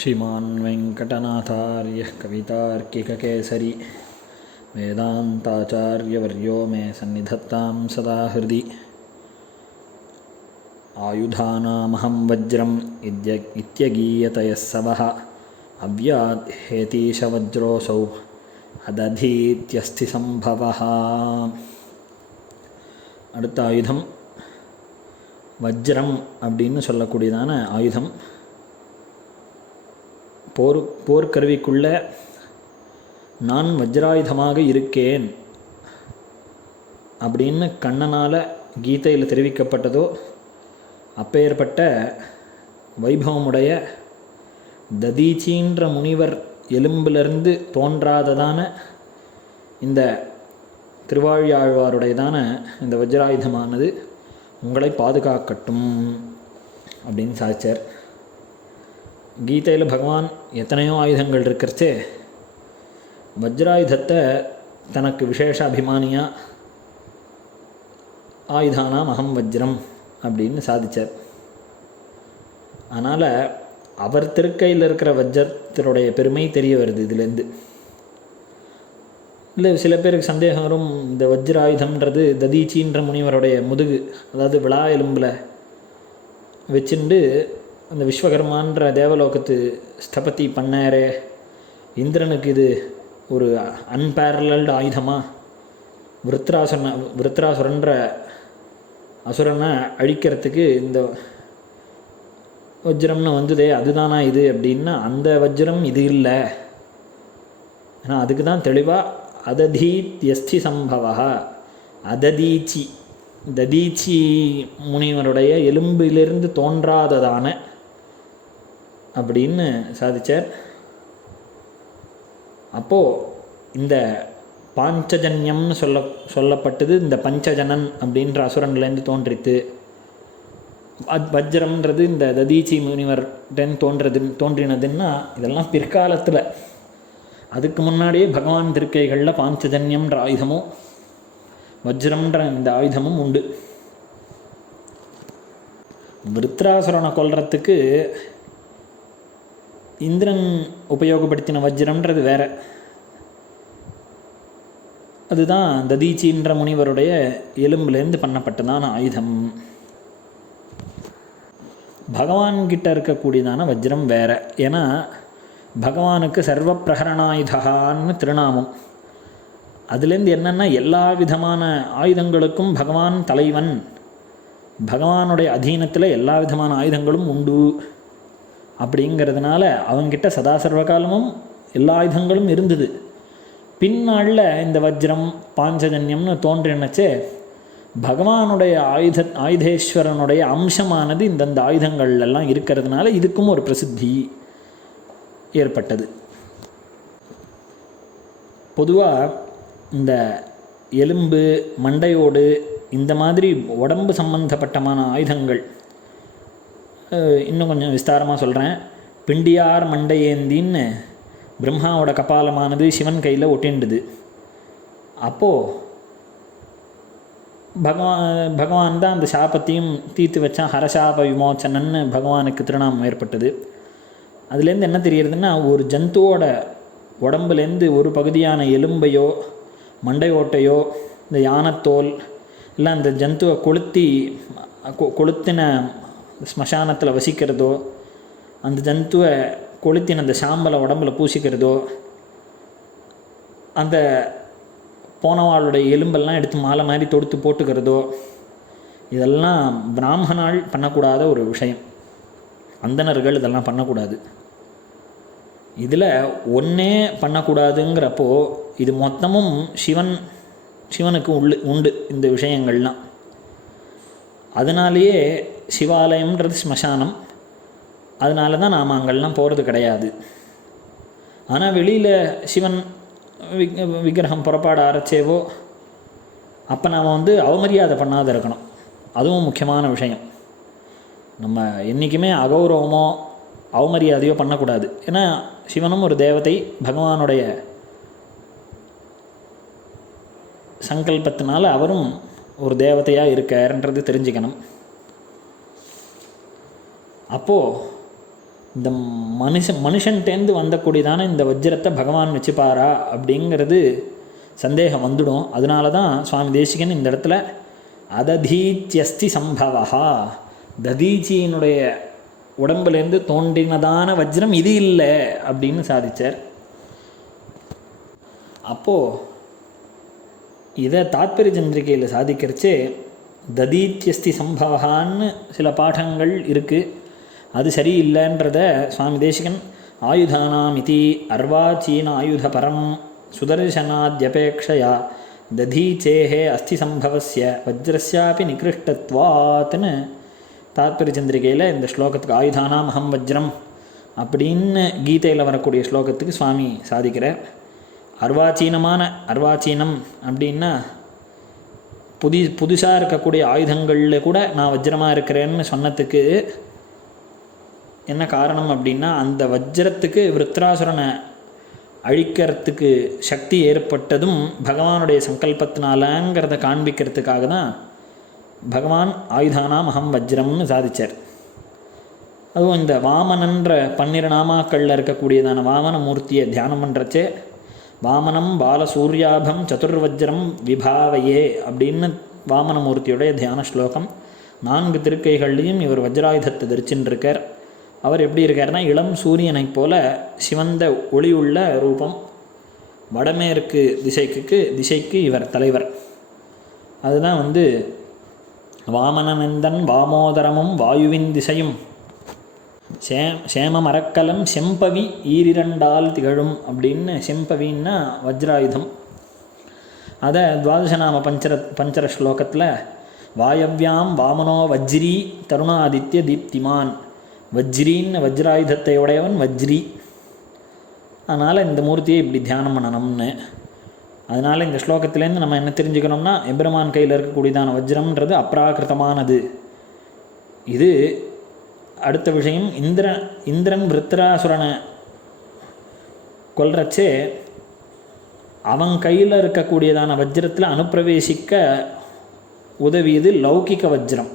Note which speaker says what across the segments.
Speaker 1: श्रीमान् वेङ्कटनाथार्यः कवितार्किककेसरी वेदान्ताचार्यवर्यो मे सन्निधत्तां सदा हृदि आयुधानामहं वज्रम् इद्य इत्यगीयतयः सवः अव्यात् हेतीशवज्रोऽसौ அததீத்யஸ்தி சம்பவः அடுத்த ஆயுதம் வஜ்ரம் அப்படின்னு சொல்லக்கூடியதான ஆயுதம் போர் போர்க்கருவிக்குள்ள நான் வஜ்ராயுதமாக இருக்கேன் அப்படின்னு கண்ணனால் கீதையில் தெரிவிக்கப்பட்டதோ அப்பேற்பட்ட வைபவமுடைய ததீச்சின்ற முனிவர் எலும்பிலிருந்து தோன்றாததான இந்த திருவாழியாழ்வாருடையதான இந்த வஜ்ராயுதமானது உங்களை பாதுகாக்கட்டும் அப்படின்னு சாதிச்சார். கீதையில் பகவான் எத்தனையோ ஆயுதங்கள் இருக்கிறச்சே வஜ்ராயுதத்தை தனக்கு விசேஷ அபிமானியாக ஆயுதானாம் அகம் வஜ்ரம் அப்படின்னு சாதித்தார் அதனால் அவர் திருக்கையில் இருக்கிற வஜ்ரத்தினுடைய பெருமை தெரிய வருது இதுலேருந்து. இல்லை சில பேருக்கு சந்தேகம் வரும் இந்த வஜ்ர ஆயுதம்ன்றது ததீச்சின்ற முனிவருடைய முதுகு அதாவது விழா எலும்பில் வச்சுண்டு அந்த விஸ்வகர்மான்ற தேவலோகத்து ஸ்தபதி பண்ணாரே இந்திரனுக்கு இது ஒரு அன்பேரலல்டு ஆயுதமாக விருத்ராசுரன் விருத்ராசுரன்ற அசுரனை அழிக்கிறதுக்கு இந்த வஜ்ரம்னு வந்ததே அதுதானா இது அப்படின்னா அந்த வஜ்ரம் இது இல்லை. ஏன்னா அதுக்கு தான் தெளிவாக அததீத் எஸ்தி சம்பவா அததீச்சி ததீச்சி முனிவருடைய எலும்பிலிருந்து தோன்றாததான அப்படின்னு சாதித்தார் அப்போது இந்த பாஞ்சஜன்யம்னு சொல்ல சொல்லப்பட்டது இந்த பஞ்சஜனன் அப்படின்ற அசுரன்லேருந்து தோன்றித்து வஜ் வஜ்ரம்ன்றது இந்த ததீச்சி முனிவர்டன் தோன்றது தோன்றினதுன்னா இதெல்லாம் பிற்காலத்தில். அதுக்கு முன்னாடியே பகவான் திருக்கைகளில் பாஞ்சஜன்யம்ன்ற ஆயுதமும் வஜ்ரம்ன்ற இந்த ஆயுதமும் உண்டு. விருத்ராசுரனை கொல்றதுக்கு இந்திரன் உபயோகப்படுத்தின வஜ்ரம்ன்றது வேற. அதுதான் ததீச்சின்ற முனிவருடைய எலும்புலேருந்து பண்ணப்பட்டதான ஆயுதம். பகவான்கிட்ட இருக்கக்கூடியதான வஜ்ரம் வேற. ஏன்னா பகவானுக்கு சர்வ பிரகரணாயுதான்னு திருநாமம். அதுலேருந்து என்னென்னா எல்லா விதமான ஆயுதங்களுக்கும் பகவான் தலைவன். பகவானுடைய அதீனத்தில் எல்லா விதமான ஆயுதங்களும் உண்டு. அப்படிங்கிறதுனால அவங்கிட்ட சதா சர்வகாலமும் எல்லா ஆயுதங்களும் இருந்தது. பின்னாளில் இந்த வஜ்ரம் பாஞ்சஜன்யம்னு தோன்றினச்சே பகவானுடைய ஆயுத ஆயுதேஸ்வரனுடைய அம்சமானது இந்தந்த ஆயுதங்கள் எல்லாம் இருக்கிறதுனால இதுக்கும் ஒரு பிரசித்தி ஏற்பட்டது. பொதுவாக இந்த எலும்பு மண்டையோடு இந்த மாதிரி உடம்பு சம்பந்தப்பட்டமான ஆயுதங்கள் இன்னும் கொஞ்சம் விஸ்தாரமாக சொல்கிறேன் பிண்டியார் மண்டையேந்தின்னு பிரம்மாவோட கபாலமானது சிவன் கையில் ஒட்டிண்டுது அப்போது பகவான் பகவான் தான் அந்த சாபத்தையும் தீர்த்து வச்சான் ஹரசாப விமோச்சனன்னு பகவானுக்கு திருநாமம் ஏற்பட்டது. அதுலேருந்து என்ன தெரியறதுன்னா ஒரு ஜந்துவோட உடம்புலேருந்து ஒரு பகுதியான எலும்பையோ மண்டையோட்டையோ இந்த யானத்தோல் இல்லை அந்த ஜந்துவை கொளுத்தி கொளுத்தின ஸ்மசானத்தில் வசிக்கிறதோ அந்த ஜந்துவை கொளுத்தின அந்த சாம்பலை உடம்புல பூசிக்கிறதோ அந்த போனவாளுடைய எலும்பெல்லாம் எடுத்து மாலை மாதிரி தொடுத்து போட்டுக்கிறதோ இதெல்லாம் பிராமணால் பண்ணக்கூடாத ஒரு விஷயம். அந்தணர்கள் இதெல்லாம் பண்ணக்கூடாது. இதில் ஒன்றே பண்ணக்கூடாதுங்கிறப்போ இது மொத்தமும் சிவன் சிவனுக்கு உள்ளு உண்டு இந்த விஷயங்கள்லாம். அதனாலேயே சிவாலயம்ன்றது ஸ்மசானம். அதனால தான் நாம் அங்கெல்லாம் போகிறது கிடையாது. ஆனால் வெளியில் சிவன் விக் விக்கிரகம் புறப்பாட அரைச்சேவோ அப்போ நாம் வந்து அவமரியாதை பண்ணாத இருக்கணும். அதுவும் முக்கியமான விஷயம். நம்ம என்றைக்குமே அகௌரவமோ அவமரியாதையோ பண்ணக்கூடாது. ஏன்னா சிவனும் ஒரு தேவதை பகவானுடைய சங்கல்பத்தினால அவரும் ஒரு தேவதையாக இருக்காருன்றது தெரிஞ்சுக்கணும். அப்போது இந்த மனுஷன் மனுஷன்டேந்து வந்தக்கூடியதான இந்த வஜ்ரத்தை பகவான் வச்சுப்பாரா அப்படிங்கிறது சந்தேகம் வந்துடும். அதனால தான் சுவாமி தேசிகன் இந்த இடத்துல அததீச்சியஸ்தி சம்பவா ததீச்சியினுடைய உடம்புலேருந்து தோன்றினதான வஜ்ரம் இது இல்லை அப்படின்னு சாதித்தார் அப்போது இதை தாத்பரிய சந்திரிகையில் சாதிக்கிறச்சே ததீத்தியஸ்தி சம்பவகான்னு சில பாடங்கள் இருக்குது அது சரியில்லைன்றத சுவாமி தேசிகன் ஆயுதானாமிதி அர்வாச்சீன ஆயுத பரம் சுதர்சனாத்யபேட்சையா ததீச்சேஹே அஸ்தி சம்பவசிய வஜ்ரஸ்யாபி நிகிருஷ்டத்வாத்னு தாத்பரிய சந்திரிகையில் இந்த ஸ்லோகத்துக்கு ஆயுதானாம் அகம் வஜ்ரம் அப்படின்னு கீதையில் வரக்கூடிய ஸ்லோகத்துக்கு சுவாமி சாதிக்கிறார். அர்வாச்சீனமான அர்வாச்சீனம் அப்படின்னா புதி புதுசாக இருக்கக்கூடிய ஆயுதங்களில் கூட நான் வஜ்ரமாக இருக்கிறேன்னு சொன்னதுக்கு என்ன காரணம் அப்படின்னா அந்த வஜ்ரத்துக்கு விருத்ராசுரனை அழிக்கிறதுக்கு சக்தி ஏற்பட்டதும் பகவானுடைய சங்கல்பத்தினாலங்கிறத காண்பிக்கிறதுக்காக தான் பகவான் ஆயுதானாம் அகம் வஜ்ரம்னு சாதிச்சார். அதுவும் இந்த வாமனன்ற பன்னிரு நாமாக்களில் இருக்கக்கூடியதான வாமன மூர்த்தியை தியானம் பண்ணுறச்சே வாமனம் பாலசூர்யாபம் சதுர்வஜ்ரம் விபாவையே அப்படின்னு வாமனமூர்த்தியுடைய தியான ஸ்லோகம். நான்கு திருக்கைகள்லையும் இவர் வஜ்ராயுதத்தை தரிச்சுன்னு இருக்கார் அவர் எப்படி இருக்காருன்னா இளம் சூரியனைப் போல சிவந்த ஒளி உள்ள ரூபம் வடமேற்கு திசைக்கு திசைக்கு இவர் தலைவர். அதுதான் வந்து வாமனநந்தன் வாமோதரமும் வாயுவின் திசையும். சே சேம மரக்கலம் செம்பவி ஈரிரண்டால் திகழும் அப்படின்னு செம்பவின்னா வஜ்ராயுதம். அதை துவாதசநாம பஞ்சர பஞ்சர ஸ்லோகத்தில் வாயவ்யாம் வாமனோ வஜ்ரி தருணாதித்ய தீப்திமான் வஜ்ரின்னு வஜ்ராயுதத்தை உடையவன் வஜ்ரி. அதனால் இந்த மூர்த்தியை இப்படி தியானம் பண்ணணும்னு. அதனால் இந்த ஸ்லோகத்திலேருந்து நம்ம என்ன தெரிஞ்சுக்கணும்னா எப்ரமான் கையில் இருக்கக்கூடியதான வஜ்ரம்ன்றது அப்ராகிருதமானது. இது அடுத்த விஷயம் இந்திரன் இந்திரன் விருத்ராசுரனை கொல்றச்சே அவன் கையில் இருக்கக்கூடியதான வஜ்ரத்தில் அனுப்பிரவேசிக்க உதவியது லௌகிக வஜ்ரம்.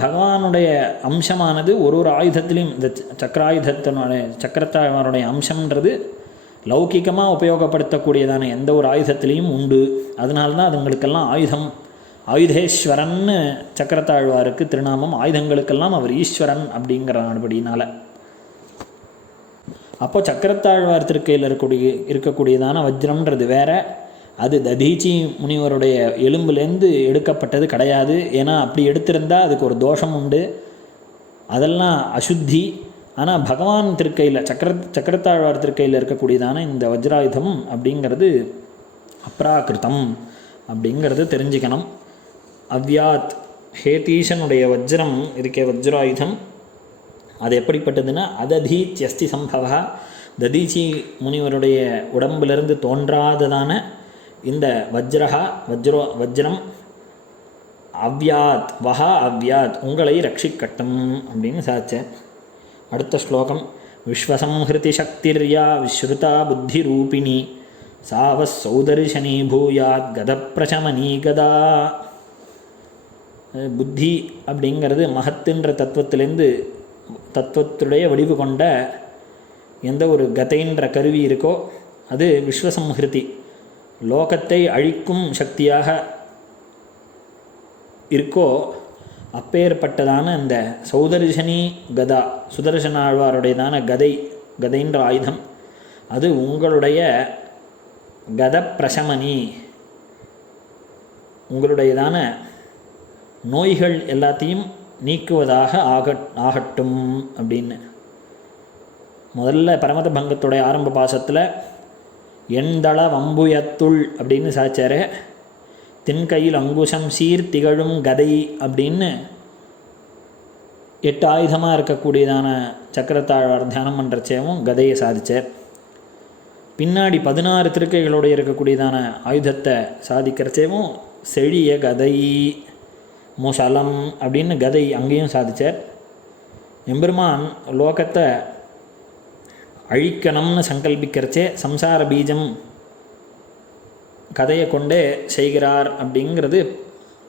Speaker 1: பகவானுடைய அம்சமானது ஒரு ஒரு ஆயுதத்திலையும் இந்த சக்கராயுதத்தினுடைய சக்கரத்தாழ்வாருடைய அம்சம்ன்றது லௌகிகமாக உபயோகப்படுத்தக்கூடியதான எந்த ஒரு ஆயுதத்திலையும் உண்டு. அதனால தான் அதுங்களுக்கெல்லாம் ஆயுதம் ஆயுதேஸ்வரன்னு சக்கரத்தாழ்வாருக்கு திருநாமம் ஆயுதங்களுக்கெல்லாம் அவர் ஈஸ்வரன் அப்படிங்கிற நடபடினால அப்போ சக்கரத்தாழ்வார் திருக்கையில் இருக்கக்கூடிய இருக்கக்கூடியதான வஜ்ரம்ன்றது வேற. அது ததீச்சி முனிவருடைய எலும்புலேருந்து எடுக்கப்பட்டது கிடையாது. ஏன்னா அப்படி எடுத்திருந்தால் அதுக்கு ஒரு தோஷம் உண்டு. அதெல்லாம் அசுத்தி. ஆனால் பகவான் திருக்கையில் சக்கர சக்கரத்தாழ்வார் திருக்கையில் இருக்கக்கூடியதான இந்த வஜ்ராயுதம் அப்படிங்கிறது அப்ராகிருதம் அப்படிங்கிறது தெரிஞ்சுக்கணும். அவ்யாத் ஹேதீஷனுடைய வஜ்ரம் இருக்கே வஜ்ராயுதம். அது எப்படிப்பட்டதுன்னா அததீத்யஸ்தி சம்பவா. ததீச்சி முனிவருடைய உடம்பிலிருந்து தோன்றாததான இந்த வஜ்ரஹா வஜ்ரோ வஜ்ரம் அவ்யாத் வஹா அவ்யாத் உங்களை ரட்சிக்கட்டும் அப்படின்னு சாச்சேன் அடுத்த ஸ்லோகம் விஸ்வசம்ஹிருதி சக்திர்யா விஸ்ருதா புத்தி ரூபிணி சாவஸ் சௌதர்ஷனி பூயாத் கதப்பிரசமனி கதா. புத்தி அப்படிங்கிறது மகத்துன்ற தத்துவத்திலேருந்து தத்துவத்துடைய வடிவு கொண்ட எந்த ஒரு கதைன்ற கருவி இருக்கோ அது விஸ்வசம்ஹிருதி. லோகத்தை அழிக்கும் சக்தியாக இருக்கோ அப்பேற்பட்டதான அந்த சௌதர்ஷனி கதா சுதர்சன ஆழ்வாருடையதான கதை கதைன்ற ஆயுதம் அது உங்களுடைய கத பிரசமனி உங்களுடையதான நோய்கள் எல்லாத்தையும் நீக்குவதாக ஆக ஆகட்டும் அப்படின்னு. முதல்ல பரமத பங்கத்துடைய ஆரம்ப பாசத்தில் எந்தள வம்புயத்துள் அப்படின்னு சாச்சாரு. தென்கையில் அங்குசம் சீர் திகழும் கதை அப்படின்னு எட்டு ஆயுதமாக இருக்கக்கூடியதான சக்கரத்தாழ்வார் தியானம் பண்ணுறச்சேவும் கதையை சாதித்தார் பின்னாடி பதினாறு திருக்கைகளோடு இருக்கக்கூடியதான ஆயுதத்தை சாதிக்கிறச்சேவும் செழிய கதை முசலம் அப்படின்னு கதை அங்கேயும் சாதித்தார் எம்பெருமான் லோகத்தை அழிக்கணும்னு சங்கல்பிக்கிறச்சே சம்சார பீஜம் கதையை கொண்டே செய்கிறார் அப்படிங்கிறது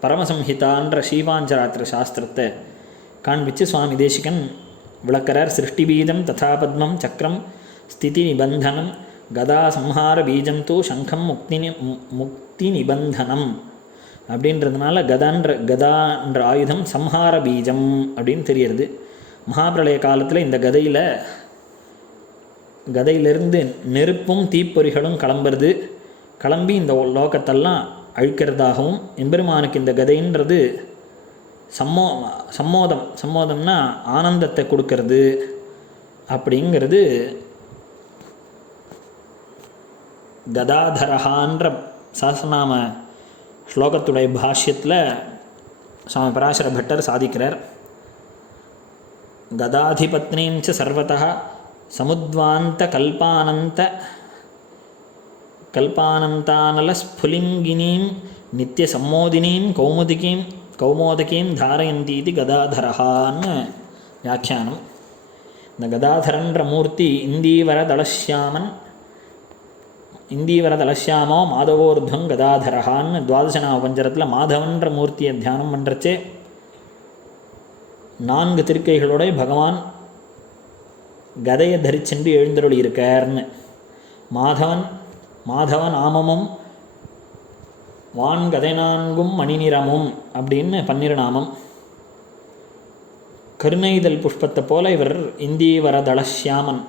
Speaker 1: பரமசம்ஹிதான்ற ஸ்ரீபாஞ்சராத்திர சாஸ்திரத்தை காண்பிச்சு சுவாமி தேசிகன் விளக்கிறார். சிருஷ்டி பீஜம் ததா பத்மம் சக்கரம் ஸ்திதி நிபந்தனம் கதா சம்ஹார பீஜம் தூ சங்கம் முக்தி நி- முக்தி நிபந்தனம் அப்படின்றதுனால கதான்ற கதான்ற ஆயுதம் சம்ஹார பீஜம் அப்படின்னு தெரியறது மகாபிரளய காலத்தில் இந்த கதையில் கதையிலிருந்து நெருப்பும் தீப்பொறிகளும் கிளம்புறது கிளம்பி இந்த லோகத்தெல்லாம் அழிக்கிறதாகவும் எம்பெருமானுக்கு இந்த கதைன்றது சம்மோ சம்மோதம் சம்மோதம்னா ஆனந்தத்தை கொடுக்கறது அப்படிங்கிறது கதாதரஹான்ற சஹஸ்ரநாம ஸ்லோகத்துடைய பாஷ்யத்தில் சுவாமி பராசர பட்டர் சாதிக்கிறார். கதாதிபத்னீம் ச சர்வதः சமுத்வாந்த கல்பானந்த கல்பானந்தானலஸ்ஃபுலிங்கினீம் நித்திய சம்மோதினீம் கௌமுதிகீம் கௌமோதகீம் தாரயந்தீதி கதாதரஹான்னு வியாக்கியானம். இந்த கதாதரன்ற மூர்த்தி இந்தீவர தலசியாமன் இந்தீவர தலசியாமோ மாதவோர்துவம் கதாதரஹான்னு துவாதசநாம பஞ்சரத்தில் மாதவன்ற மூர்த்தியை தியானம் பண்ணுறச்சே நான்கு திருக்கைகளோட பகவான் கதையை தரிச்சென்று எழுந்தருளி இருக்கார்னு. மாதவன் மாதவன் ஆமமும் வான் கதை நான்கும் மணிநிறமும் அப்படின்னு பன்னிருநாமம் கருணைதல் புஷ்பத்தை போல இவர் இந்தீவர தளசியாமன்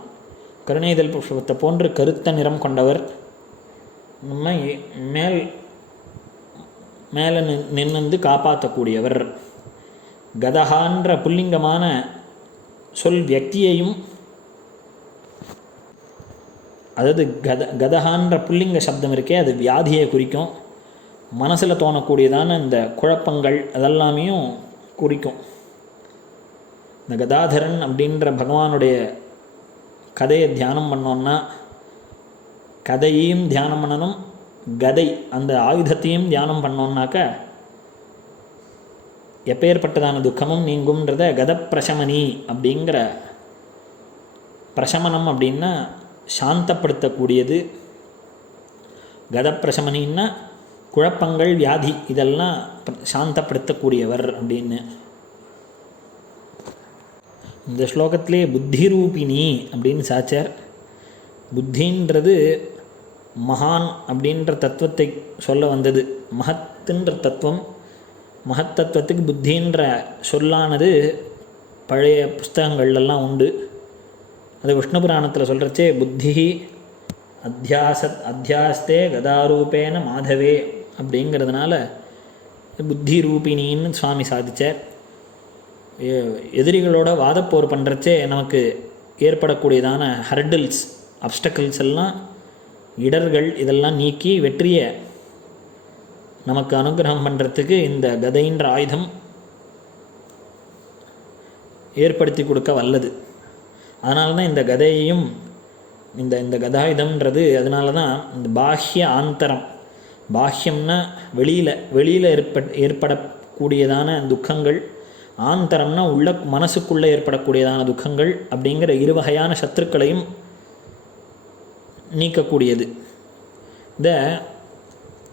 Speaker 1: கருணைதல் புஷ்பத்தை போன்று கருத்த நிறம் கொண்டவர். நம்ம மேல் மேலே நின்று காப்பாற்றக்கூடியவர் கதகான்ற புல்லிங்கமான சொல் வியக்தியையும் அதாவது கத கதகான்ற புல்லிங்க சப்தம் இருக்கே அது வியாதியை குறிக்கும். மனசில் தோணக்கூடியதான இந்த குழப்பங்கள் அதெல்லாமையும் குறிக்கும். இந்த கதாதரன் அப்படின்ற பகவானுடைய கதையை தியானம் பண்ணோன்னா கதையையும் தியானம் பண்ணணும் கதை அந்த ஆயுதத்தையும் தியானம் பண்ணோன்னாக்க எப்பேற்பட்டதான துக்கமும் நீங்கும்ன்றத கதப்பிரசமனி அப்படிங்கிற பிரசமனம் அப்படின்னா சாந்தப்படுத்தக்கூடியது. கதப்பிரசமனின்னா குழப்பங்கள் வியாதி இதெல்லாம் சாந்தப்படுத்தக்கூடியவர் அப்படின்னு. இந்த ஸ்லோகத்திலே புத்தி ரூபிணி அப்படின்னு சாச்சார். புத்தின்றது மகான் அப்படின்ற தத்துவத்தை சொல்ல வந்தது. மகத்துன்ற தத்துவம் மகத்தத்துவத்துக்கு புத்தின்ற சொல்லானது பழைய புஸ்தகங்கள்லாம் உண்டு. அது விஷ்ணு புராணத்தில் சொல்கிறச்சே புத்தி அத்தியாச அத்தியாஸ்தே கதாரூபேன மாதவே அப்படிங்கிறதுனால புத்தி ரூபிணின்னு சுவாமி சாதிச்சார். எதிரிகளோட வாதப்போர் பண்ணுறச்சே நமக்கு ஏற்படக்கூடியதான ஹர்டில்ஸ் அப்டக்கிள்ஸ் எல்லாம் இடர்கள் இதெல்லாம் நீக்கி வெற்றியை நமக்கு அனுகிரகம் பண்ணுறதுக்கு இந்த கதைன்ற ஆயுதம் ஏற்படுத்தி கொடுக்க வல்லது. அதனால தான் இந்த கதையையும் இந்த இந்த கதாயுதம்ன்றது அதனால தான் இந்த பாஹ்ய ஆந்தரம். பாஹ்யம்னா வெளியில் வெளியில் ஏற்பட் ஏற்படக்கூடியதான துக்கங்கள் ஆந்தரம்னா உள்ள மனசுக்குள்ளே ஏற்படக்கூடியதான துக்கங்கள் அப்படிங்கிற இரு வகையான சத்துருக்களையும் நீக்கக்கூடியது. இந்த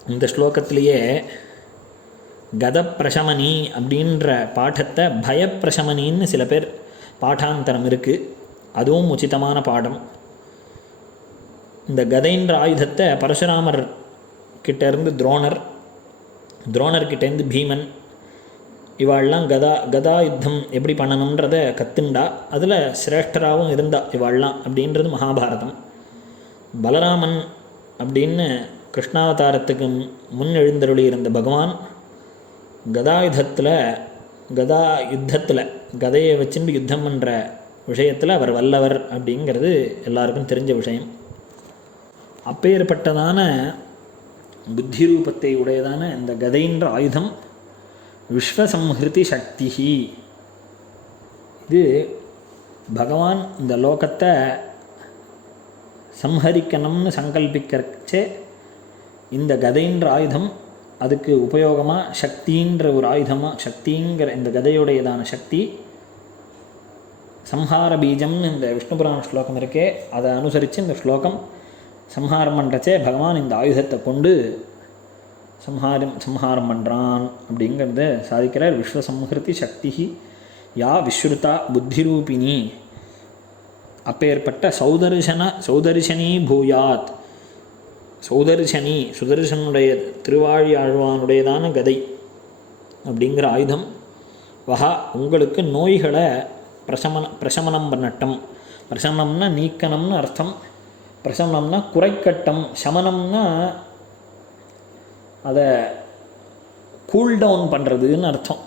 Speaker 1: இந்த ஸ்லோகத்திலேயே கதப்பிரசமணி அப்படின்ற பாடத்தை பயப்பிரசமணின்னு சில பேர் பாடாந்தரம் இருக்குது அதுவும் உச்சிதமான பாடம். இந்த கதைன்ற ஆயுதத்தை பரசுராமர் கிட்டேருந்து துரோணர் துரோணர்கிட்டேருந்து பீமன் இவாள்லாம் கதா கதா யுத்தம் எப்படி பண்ணணுன்றத கத்துண்டா அதில் சிரேஷ்டராகவும் இருந்தா இவாள்லாம் அப்படின்றது மகாபாரதம். பலராமன் அப்படின்னு கிருஷ்ணாவதாரத்துக்கு முன் எழுந்தருளி இருந்த பகவான் கதாயுதத்தில் கதா யுத்தத்தில் கதையை வச்சுட்டு யுத்தம் பண்ணுற விஷயத்தில் அவர் வல்லவர் அப்படிங்கிறது எல்லாருக்கும் தெரிஞ்ச விஷயம். அப்பேற்பட்டதான புத்தி ரூபத்தை உடையதான இந்த கதைன்ற ஆயுதம் விஸ்வசம்ஹிருதி சக்தி இது பகவான் இந்த லோகத்தை சம்ஹரிக்கணும்னு சங்கல்பிக்கிறச்சே இந்த கதைன்ற ஆயுதம் அதுக்கு உபயோகமாக சக்தின்ற ஒரு ஆயுதமாக சக்திங்கிற இந்த கதையுடையதான சக்தி சம்ஹார பீஜம்னு இந்த விஷ்ணு புராண ஸ்லோகம் இருக்கே அதை அனுசரித்து இந்த ஸ்லோகம் சம்ஹாரம் பண்ணுறச்சே பகவான் இந்த ஆயுதத்தை கொண்டு சம்ஹாரம் சம்ஹாரம் பண்ணுறான் அப்படிங்கிறத சாதிக்கிறார். விஸ்வசம்ஹிருதி சக்தி யா விஸ்ருதா புத்திரூபிணி. அப்பேற்பட்ட சௌதர்சன சௌதர்சனி பூயாத். சௌதர்சனி சுதர்சனுடைய திருவாழி ஆழ்வானுடையதான கதை. அப்படிங்கிற ஆயுதம். வஹா உங்களுக்கு நோய்களை பிரசமனம் பிரசமனம் பண்ணட்டும் பிரசமனம்னா நீக்கணம்னு அர்த்தம். பிரசமனம்னா குறைக்கட்டம். சமனம்னா அதை கூல் டவுன் பண்ணுறதுன்னு அர்த்தம்.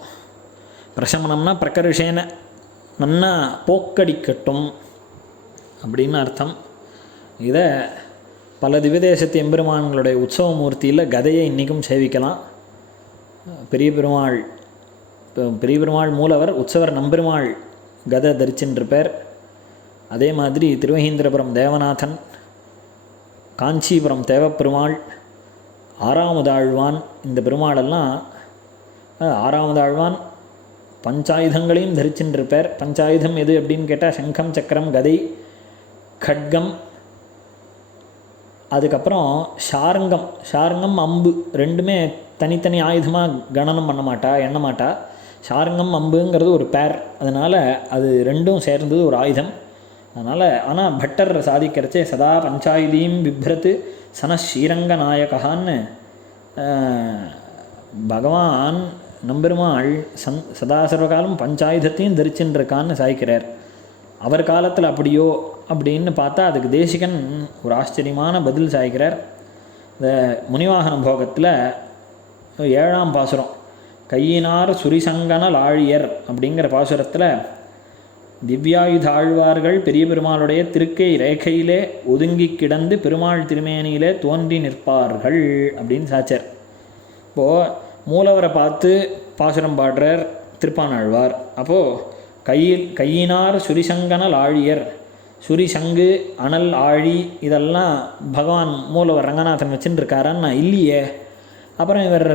Speaker 1: பிரசமனம்னா பிரகர்ஷேன நன்னா போக்கடிக்கட்டும் அப்படின்னு அர்த்தம். இதை பல திவ்யதேசத்து எம்பெருமான்களுடைய உற்சவ மூர்த்தியில் கதையை இன்றைக்கும் சேவிக்கலாம். பெரிய பெருமாள் இப்போ பெரிய பெருமாள் மூலவர் உற்சவர் நம்பெருமாள் கத தரிச்சின்ற அதே மாதிரி திருவஹீந்திரபுரம் தேவநாதன் காஞ்சிபுரம் தேவப்பெருமாள் ஆறாமதாழ்வான் இந்த பெருமாளெல்லாம் ஆறாமதாழ்வான் பஞ்சாயுதங்களையும் தரிச்சின்றிருப்பார். பஞ்சாயுதம் எது அப்படின்னு கேட்டால் சங்கம் சக்கரம் கதை கட்கம் அதுக்கப்புறம் ஷாருங்கம் ஷாரங்கம் அம்பு ரெண்டுமே தனித்தனி ஆயுதமாக கணனம் பண்ண மாட்டா எண்ண மாட்டா. சாரங்கம் அம்புங்கிறது ஒரு பேர் அதனால் அது ரெண்டும் சேர்ந்தது ஒரு ஆயுதம். அதனால் ஆனால் பட்டர் சாதிக்கிறச்சே சதா பஞ்சாயுதீம் பிப்ரத்து சன ஸ்ரீரங்க நாயகான்னு பகவான் நம்பெருமாள் சந் சதா சர்வகாலம் பஞ்சாயுதத்தையும் தரிச்சுன்னு சாய்க்கிறார். அவர் காலத்தில் அப்படியோ அப்படின்னு பார்த்தா அதுக்கு தேசிகன் ஒரு ஆச்சரியமான பதில் சாய்க்கிறார். இந்த முனிவாகன போகத்தில் ஏழாம் பாசுரம். கையினார் சுரிசங்கன லாழியர் அப்படிங்கிற பாசுரத்தில் திவ்யாயுத ஆழ்வார்கள் பெரிய பெருமாளுடைய திருக்கை ரேகையிலே ஒதுங்கி கிடந்து பெருமாள் திருமேனியிலே தோன்றி நிற்பார்கள் அப்படின்னு சாச்சர் இப்போது மூலவரை பார்த்து பாசுரம் பாடுறார் திருப்பானாழ்வார். அப்போது கையில் கையினார் சுரிசங்கன லாழியர் சுரிசங்கு அனல் ஆழி இதெல்லாம் பகவான் மூலவர் ரங்கநாதன் வச்சுன்னு நான் இல்லையே. அப்புறம் இவர்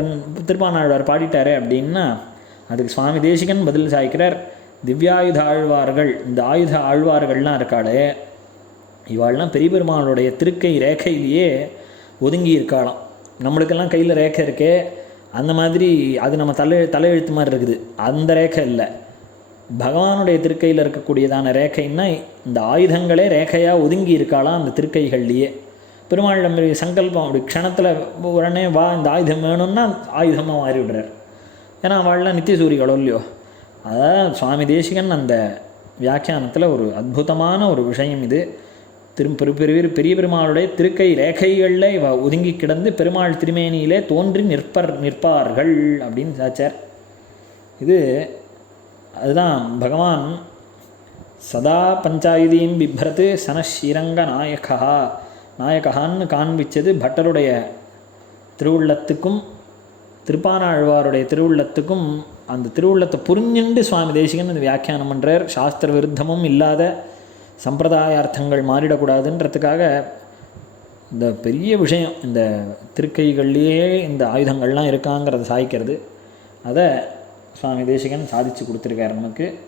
Speaker 1: திருப்பானாழ்வார் பாடிட்டாரே அப்படின்னா அதுக்கு சுவாமி தேசிகன் பதில் சாய்க்கிறார் திவ்யாயுத ஆழ்வார்கள் இந்த ஆயுத ஆழ்வார்கள்லாம் இருக்காளே இவாள்லாம் பெரிய பெருமாளுடைய திருக்கை ரேகையிலேயே ஒதுங்கி இருக்காளாம். நம்மளுக்கெல்லாம் கையில் ரேகை இருக்கே அந்த மாதிரி அது நம்ம தலை தலையெழுத்து மாதிரி இருக்குது. அந்த ரேகை இல்லை. பகவானுடைய திருக்கையில் இருக்கக்கூடியதான ரேகைன்னா இந்த ஆயுதங்களே ரேகையாக ஒதுங்கி இருக்காளாம் அந்த திருக்கைகள்லேயே. பெருமாள் நம்ம சங்கல்பம் அப்படி க்ஷணத்தில் உடனே வா இந்த ஆயுதம் வேணும்னா ஆயுதமாக மாறி விடுறார் ஏன்னா அவள்லாம் நித்திய சூரிகளோ இல்லையோ? அதான் சுவாமி தேசிகன் அந்த வியாக்கியானத்தில் ஒரு அற்புதமான ஒரு விஷயம் இது. திரும் பெரு பெரிய பெரிய பெருமாளுடைய திருக்கை ரேகைகளில் இவ ஒதுங்கி கிடந்து பெருமாள் திருமேனியிலே தோன்றி நிற்பர் நிற்பார்கள் அப்படின்னு சாச்சார். இது அதுதான் பகவான் சதா பஞ்சாயுதீம் பிப்ரத்து சன நாயகா நாயகஹான்னு காண்பிச்சது பட்டருடைய திருவுள்ளத்துக்கும் திருப்பானாழ்வாருடைய திருவுள்ளத்துக்கும் அந்த திருவுள்ளத்தை புரிஞ்சுண்டு சுவாமி தேசிகன் இந்த வியாக்கியானம் பண்ணுறார் சாஸ்திர விருத்தமும் இல்லாத சம்பிரதாயார்த்தங்கள் மாறிடக்கூடாதுன்றதுக்காக இந்த பெரிய விஷயம் இந்த திருக்கைகள்லேயே இந்த ஆயுதங்கள்லாம் இருக்காங்கிறத சாய்க்கிறது. அதை சுவாமி தேசிகன் சாதிச்சு கொடுத்துருக்காரு நமக்கு.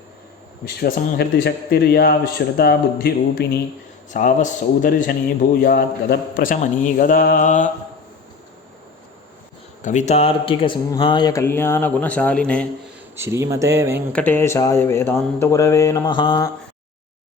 Speaker 1: விஸ்வசம்ஹிருதி சக்திரியா விஸ்ருதா புத்தி ரூபிணி सावस्सौदर्शनी भूयाद् गदप्रशमनी गदा। कवितार्किकसिंहाय कल्याणगुणशालिने श्रीमते वेङ्कटेशाय वेदान्तगुरवे नमः।